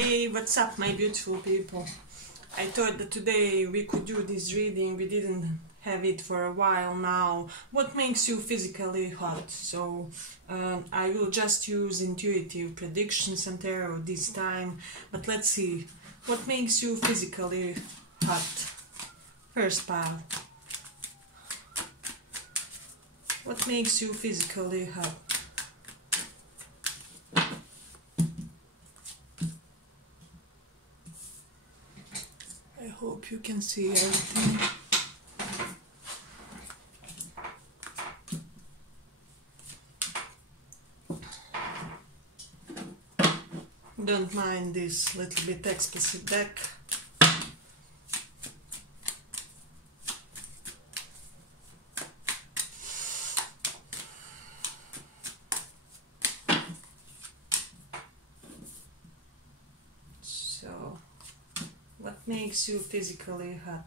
Hey, what's up, my beautiful people? I thought that today we could do this reading. We didn't have it for a while now. What makes you physically hot? So I will just use intuitive predictions and tarot this time. But let's see. What makes you physically hot? First pile. What makes you physically hot? I hope you can see everything. Don't mind this little bit explicit deck. So, what makes you physically hot?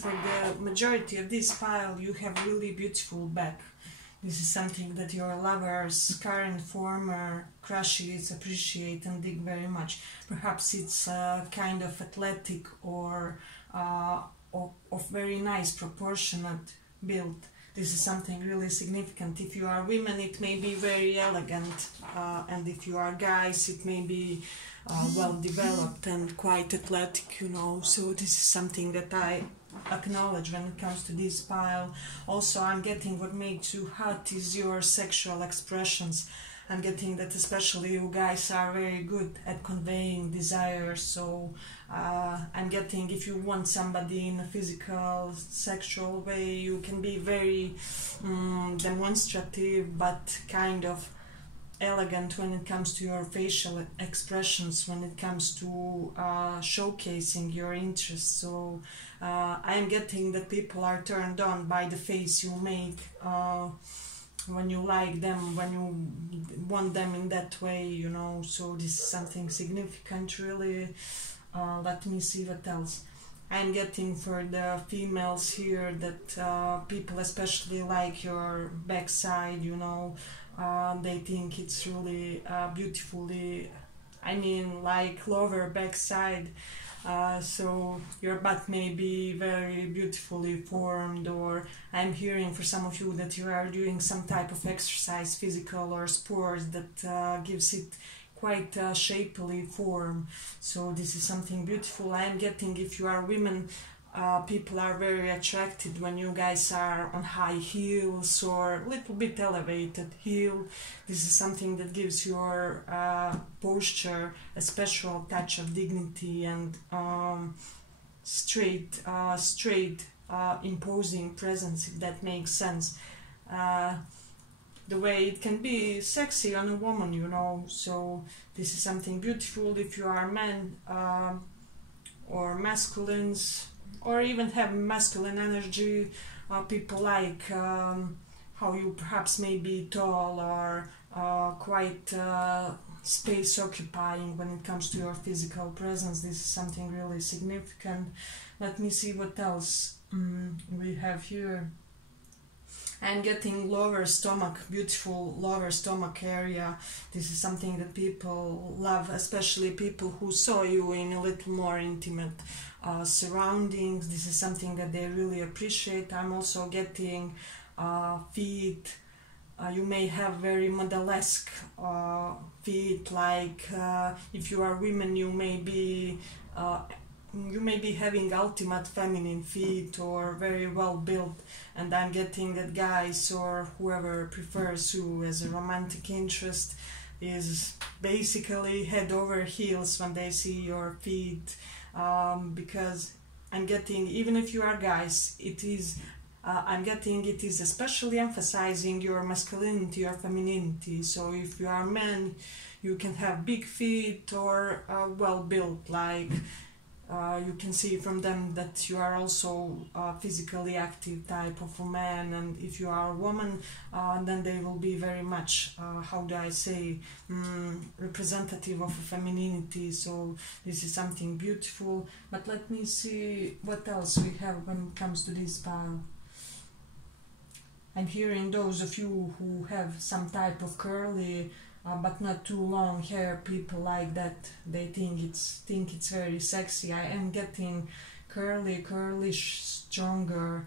For the majority of this pile, you have really beautiful back. This is something that your lovers, current, former crushes appreciate and dig very much. Perhaps it's kind of athletic or of very nice proportionate build. This is something really significant. If you are women, it may be very elegant, and if you are guys, it may be well developed and quite athletic, you know. So this is something that I acknowledge when it comes to this pile. Also, I'm getting what makes you hot is your sexual expressions. I'm getting that especially you guys are very good at conveying desire. So I'm getting if you want somebody in a physical, sexual way, you can be very demonstrative, but kind of elegant when it comes to your facial expressions, when it comes to showcasing your interests. So I'm getting that people are turned on by the face you make when you like them, when you want them in that way, you know. So this is something significant, really. Let me see what else. I'm getting for the females here that people especially like your backside, you know. They think it's really beautifully, I mean, like lower backside. So your butt may be very beautifully formed, or I'm hearing for some of you that you are doing some type of exercise, physical or sports, that gives it quite a shapely form. So this is something beautiful. I'm getting if you are women, people are very attracted when you guys are on high heels or a little bit elevated heel. This is something that gives your posture a special touch of dignity and straight, imposing presence, if that makes sense. The way it can be sexy on a woman, you know. So this is something beautiful if you are men or masculines, or even have masculine energy. People like how you perhaps may be tall or quite space occupying when it comes to your physical presence. This is something really significant. Let me see what else we have here. I'm getting lower stomach, beautiful lower stomach area. This is something that people love, especially people who saw you in a little more intimate surroundings. This is something that they really appreciate. I'm also getting feet. You may have very model-esque feet, like if you are women, you may be having ultimate feminine feet or very well built, and I'm getting that guys or whoever prefers you as a romantic interest is basically head over heels when they see your feet, because I'm getting, even if you are guys, it is I'm getting it is especially emphasizing your masculinity or femininity. So if you are men, you can have big feet or well built, like you can see from them that you are also a physically active type of a man, and if you are a woman, then they will be very much, how do I say, representative of femininity. So this is something beautiful. But let me see what else we have when it comes to this pile. I'm hearing those of you who have some type of curly but not too long hair, people like that, they think it's very sexy. I am getting curlish, stronger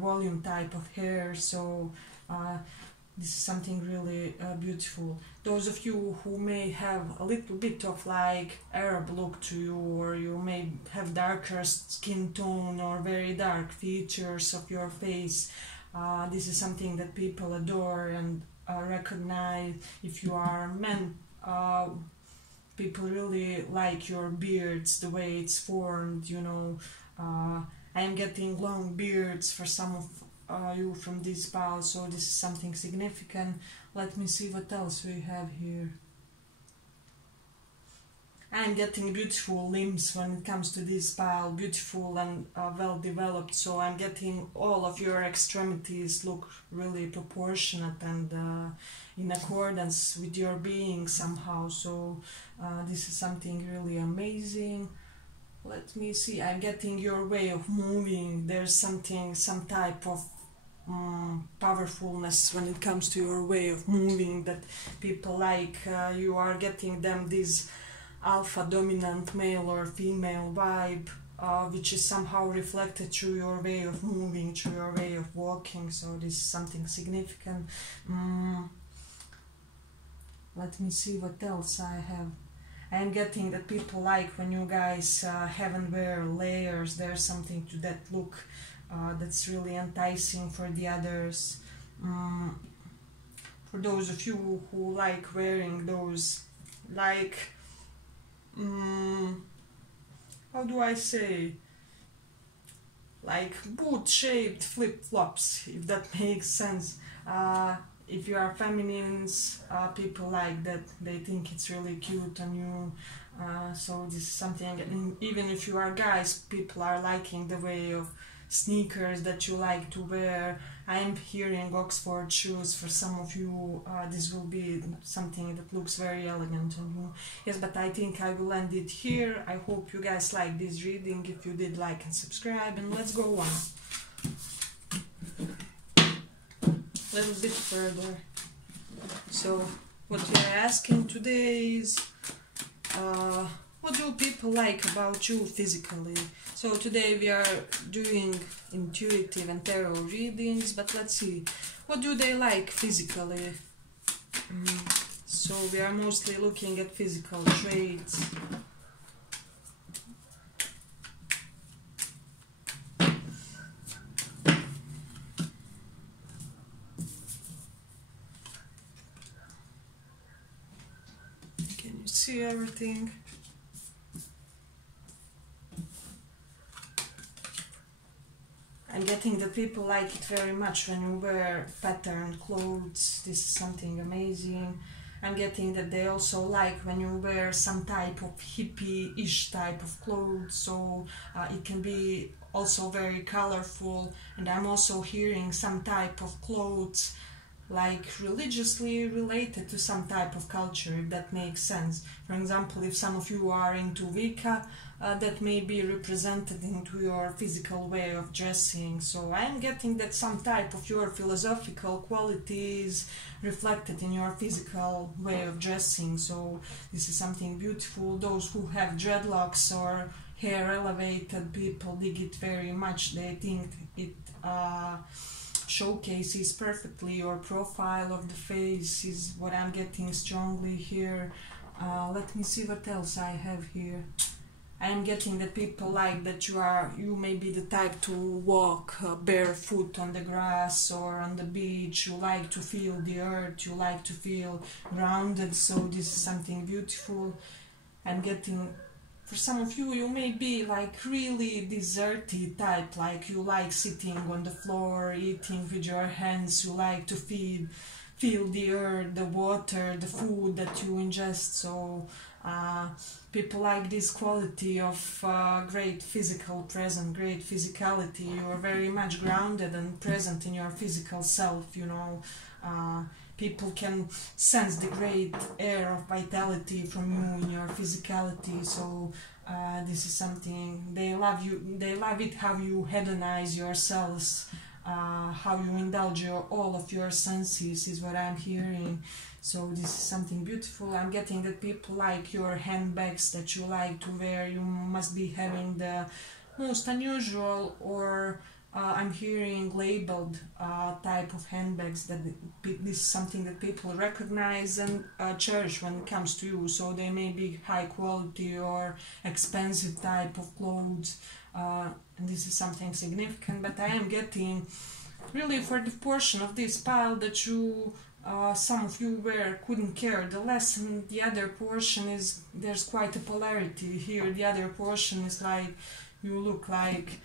volume type of hair, so this is something really beautiful. Those of you who may have a little bit of like Arab look to you, or you may have darker skin tone or very dark features of your face, this is something that people adore and recognize. If you are men, people really like your beards, the way it's formed, you know. I am getting long beards for some of you from this pile, so this is something significant. Let me see what else we have here. I'm getting beautiful limbs when it comes to this pile, beautiful and well developed, so I'm getting all of your extremities look really proportionate and in accordance with your being somehow, so this is something really amazing. Let me see, I'm getting your way of moving. There's some type of powerfulness when it comes to your way of moving that people like. You are getting them this alpha dominant male or female vibe, which is somehow reflected through your way of moving, through your way of walking, so this is something significant. Let me see what else I have. I am getting that people like when you guys haven't wear layers. There's something to that look that's really enticing for the others. For those of you who like wearing those, like, how do I say, like boot-shaped flip-flops, if that makes sense. If you are feminines, people like that, they think it's really cute on you, so this is something. And even if you are guys, people are liking the way of sneakers that you like to wear. I am hearing Oxford shoes for some of you. This will be something that looks very elegant on you. Yes, but I think I will end it here. I hope you guys like this reading. If you did, like and subscribe, and let's go on a little bit further. So what we are asking today is, what do people like about you physically? So today we are doing intuitive and tarot readings, but let's see, what do they like physically? So we are mostly looking at physical traits. Can you see everything? I'm getting that people like it very much when you wear patterned clothes. This is something amazing. I'm getting that they also like when you wear some type of hippie-ish type of clothes, so it can be also very colorful. And I'm also hearing some type of clothes like religiously related to some type of culture, if that makes sense. For example, if some of you are into Wicca, that may be represented into your physical way of dressing. So I'm getting that some type of your philosophical qualities reflected in your physical way of dressing. So this is something beautiful. Those who have dreadlocks or hair elevated, people dig it very much. They think it showcases perfectly your profile of the face, is what I'm getting strongly here. Let me see what else I have here. I am getting that people like that you may be the type to walk barefoot on the grass or on the beach. You like to feel the earth, you like to feel grounded, so this is something beautiful. I'm getting, for some of you, you may be like really desserty type, like you like sitting on the floor, eating with your hands, you like to feel the earth, the water, the food that you ingest. So Uh, People like this quality of great physical presence, great physicality. You are very much grounded and present in your physical self, you know. People can sense the great air of vitality from you in your physicality, so this is something they love. They love it how you hedonize yourselves, how you indulge all of your senses is what I'm hearing. So this is something beautiful. I'm getting that people like your handbags that you like to wear. You must be having the most unusual or I'm hearing labeled type of handbags that this is something that people recognize and cherish when it comes to you. So they may be high quality or expensive type of clothes, and this is something significant. But I am getting really for the portion of this pile that you some of you couldn't care the less, and the other portion is there's quite a polarity here. The other portion is like you look like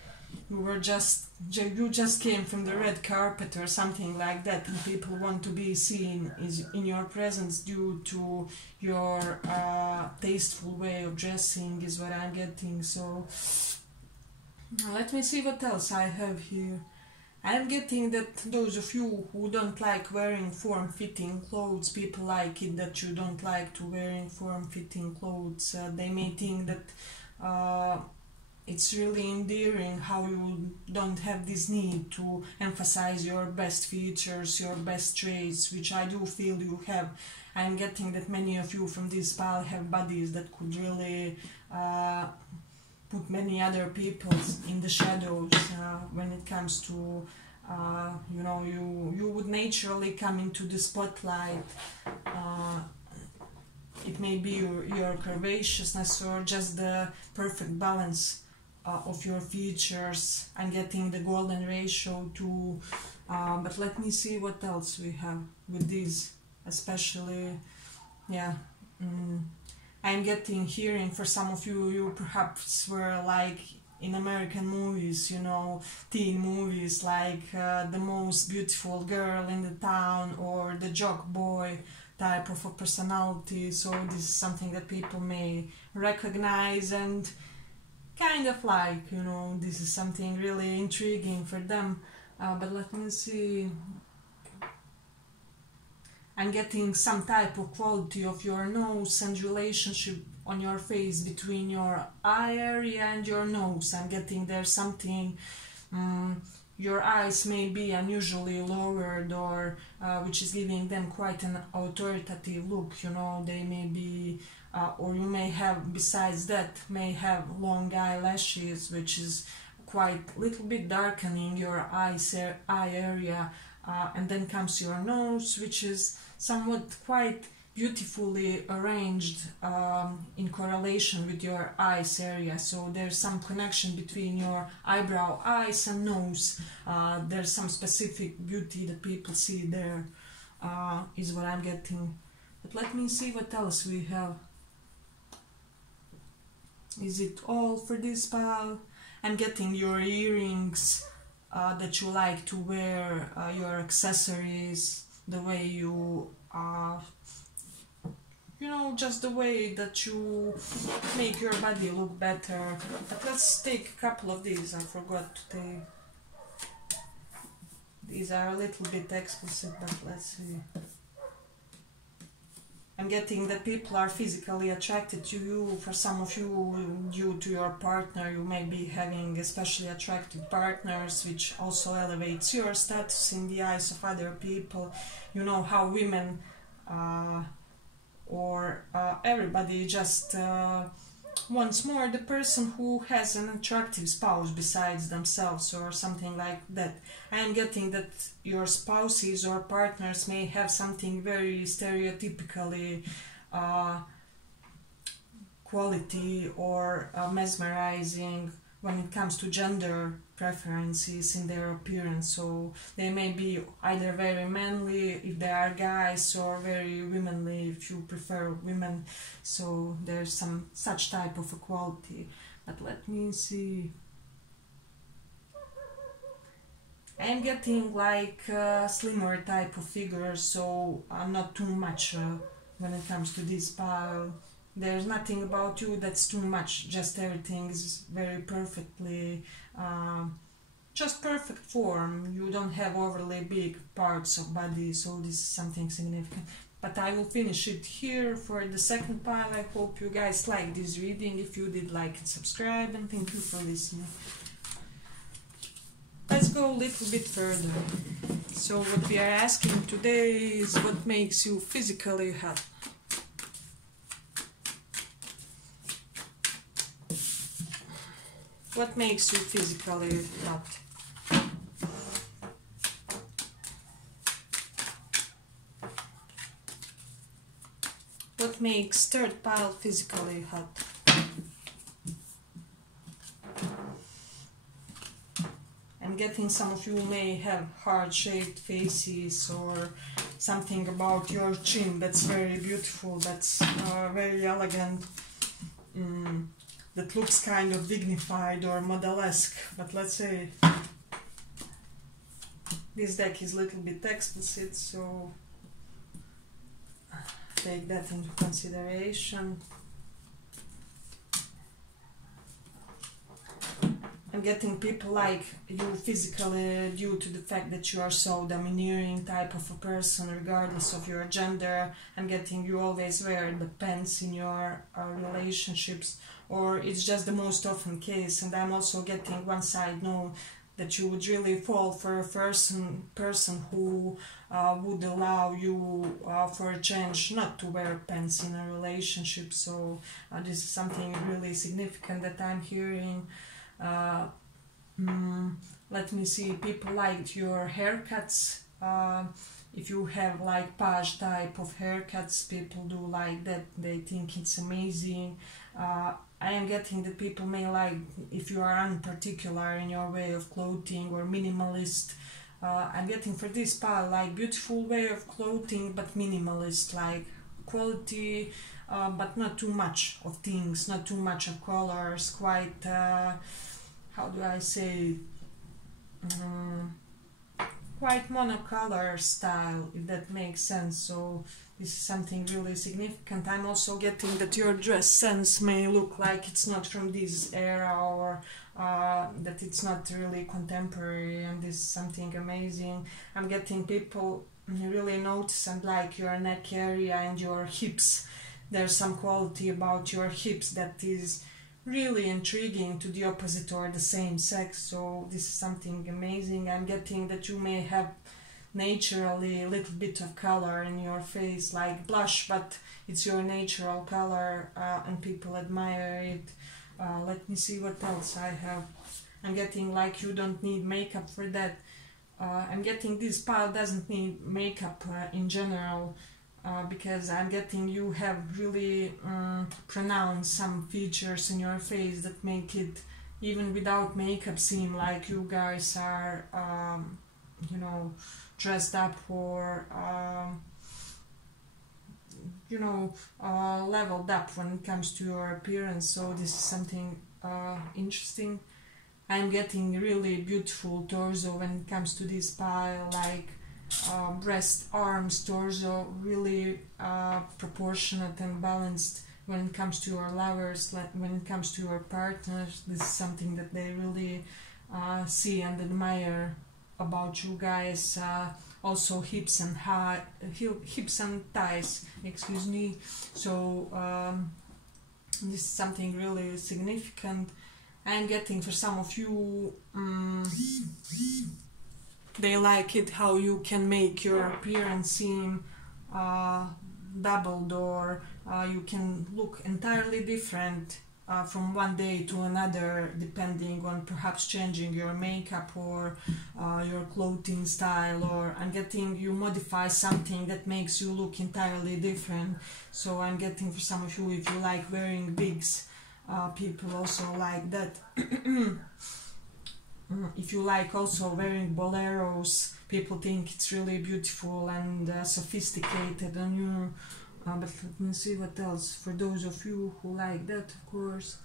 you just came from the red carpet or something like that, and people want to be seen in your presence due to your tasteful way of dressing is what I'm getting. So let me see what else I have here. I'm getting that those of you who don't like wearing form-fitting clothes, people like it that you don't like to wearing form-fitting clothes. They may think that it's really endearing how you don't have this need to emphasize your best features, your best traits, which I do feel you have. I'm getting that many of you from this pile have bodies that could really put many other people in the shadows when it comes to you know, you would naturally come into the spotlight. It may be your curvaceousness or just the perfect balance of your features. I'm getting the golden ratio too, but let me see what else we have with these, especially, yeah. I'm getting hearing for some of you, you perhaps were like in American movies, you know, teen movies, like the most beautiful girl in the town or the jock boy type of a personality. So this is something that people may recognize and kind of like, you know, this is something really intriguing for them. But let me see. I'm getting some type of quality of your nose and relationship on your face between your eye area and your nose. I'm getting there's something, your eyes may be unusually lowered or which is giving them quite an authoritative look, you know. They may be, or you may have, besides that, may have long eyelashes, which is quite little bit darkening your eye area. And then comes your nose, which is somewhat quite beautifully arranged in correlation with your eyes area. So there's some connection between your eyebrow, eyes and nose. There's some specific beauty that people see there, is what I'm getting. But let me see what else we have. Is it all for this pile? I'm getting your earrings, that you like to wear, your accessories, the way you you know, just the way that you make your body look better. But let's take a couple of these. I forgot to take. These are a little bit explicit, but let's see. I'm getting that people are physically attracted to you. For some of you, due to your partner, you may be having especially attractive partners, which also elevates your status in the eyes of other people. You know how women or everybody just wants more the person who has an attractive spouse besides themselves or something like that. I am getting that your spouses or partners may have something very stereotypically quality or mesmerizing when it comes to gender preferences in their appearance. So they may be either very manly if they are guys or very womanly if you prefer women. So there's some such type of equality. But let me see. I'm getting like slimmer type of figures, so I'm not too much when it comes to this pile. There's nothing about you that's too much, just everything is very perfectly, just perfect form. You don't have overly big parts of body, so this is something significant. But I will finish it here for the second pile. I hope you guys like this reading. If you did, like and subscribe, and thank you for listening. Let's go a little bit further. So what we are asking today is what makes you physically happy. What makes you physically happy? What makes third pile physically happy? I'm getting some of you may have heart-shaped faces or something about your chin that's very beautiful, that's very elegant. That looks kind of dignified or model-esque, but let's say this deck is a little bit explicit, so take that into consideration. I'm getting people like you physically due to the fact that you are so domineering type of a person regardless of your gender. I'm getting you always wear the pants in your relationships, or it's just the most often case. And I'm also getting one side no, that you would really fall for a person who would allow you for a change not to wear pants in a relationship. So this is something really significant that I'm hearing. Let me see, people liked your haircuts. If you have like page type of haircuts, people do like that, they think it's amazing. I am getting that people may like if you are unparticular in your way of clothing or minimalist. I'm getting for this pile like beautiful way of clothing but minimalist, like quality but not too much of things, not too much of colors, quite how do I say, quite monocolor style, if that makes sense. So this is something really significant. I'm also getting that your dress sense may look like it's not from this era, or that it's not really contemporary, and this is something amazing. I'm getting people really notice and like your neck area and your hips. There's some quality about your hips that is really intriguing to the opposite or the same sex, so this is something amazing. I'm getting that you may have naturally a little bit of color in your face, like blush, but it's your natural color and people admire it. Let me see what else I have. I'm getting like you don't need makeup for that. I'm getting this pile doesn't need makeup in general. Because I'm getting you have really pronounced some features in your face that make it, even without makeup, seem like you guys are, you know, dressed up or, you know, leveled up when it comes to your appearance. So this is something interesting. I'm getting really beautiful torso when it comes to this pile, like breast, arms, torso, really proportionate and balanced when it comes to your lovers, when it comes to your partners. This is something that they really see and admire about you guys. Also hips and thighs, excuse me. So this is something really significant. I'm getting for some of you they like it how you can make your appearance seem doubled, or you can look entirely different from one day to another, depending on perhaps changing your makeup or your clothing style, or I'm getting you modify something that makes you look entirely different. So I'm getting for some of you, if you like wearing wigs, people also like that. If you like also wearing boleros, people think it's really beautiful and sophisticated on you. But let me see what else. For those of you who like that, of course.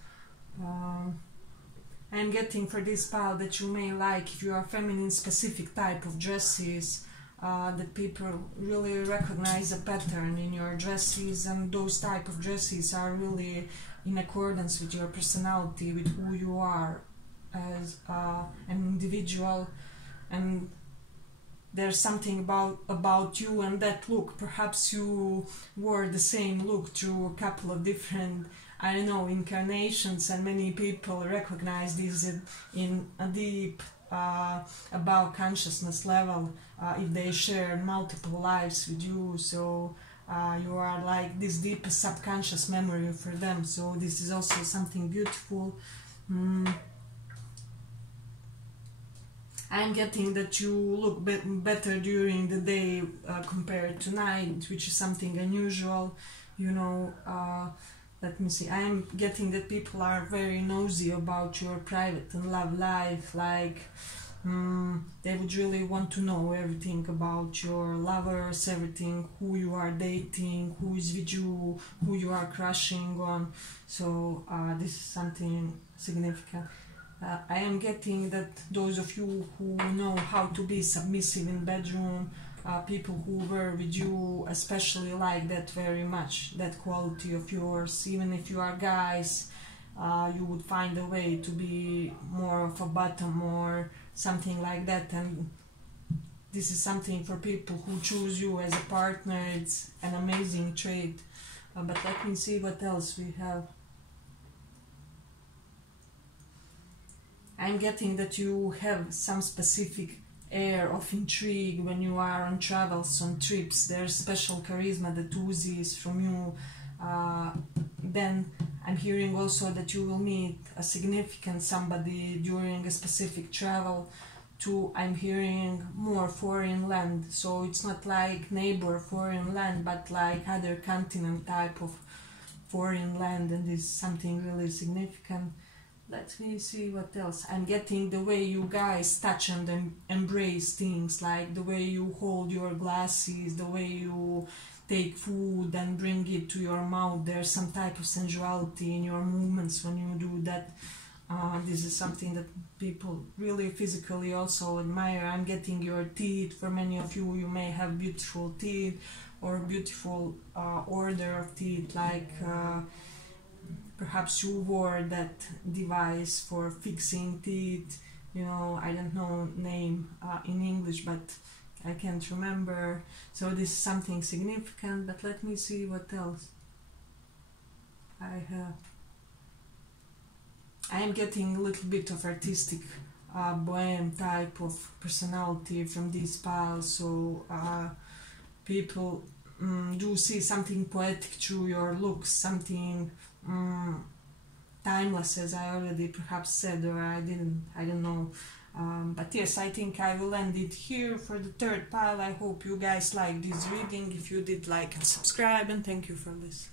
I'm getting for this pile that you may like, if you are feminine specific type of dresses, that people really recognize a pattern in your dresses, and those type of dresses are really in accordance with your personality, with who you are as an individual. And there's something about you and that look. Perhaps you wore the same look through a couple of different, I don't know, incarnations, and many people recognize this in a deep above consciousness level if they share multiple lives with you. So you are like this deep subconscious memory for them. So this is also something beautiful. I'm getting that you look better during the day compared to night, which is something unusual, you know. Let me see, I'm getting that people are very nosy about your private and love life, like they would really want to know everything about your lovers, everything, who you are dating, who is with you, who you are crushing on. So this is something significant. I am getting that those of you who know how to be submissive in bedroom, people who were with you especially like that very much, that quality of yours. Even if you are guys, you would find a way to be more of a bottom or something like that. And this is something for people who choose you as a partner. It's an amazing trait. But let me see what else we have. I'm getting that you have some specific air of intrigue when you are on travels, on trips. There's special charisma that oozes from you. Then I'm hearing also that you will meet a significant somebody during a specific travel to, I'm hearing more foreign land. So it's not like neighbor foreign land, but like other continent type of foreign land, and this is something really significant. Let me see what else. I'm getting the way you guys touch and embrace things, like the way you hold your glasses, the way you take food and bring it to your mouth. There's some type of sensuality in your movements when you do that. This is something that people really physically also admire. I'm getting your teeth. For many of you, you may have beautiful teeth or beautiful order of teeth, like perhaps you wore that device for fixing teeth, you know, I don't know name in English, but I can't remember. So this is something significant. But let me see what else I have. I am getting a little bit of artistic bohem type of personality from these piles. So people do see something poetic through your looks, something timeless, as I already perhaps said, or I don't know. But yes, I think I will end it here for the third pile. I hope you guys liked this reading. If you did, like and subscribe, and thank you for this.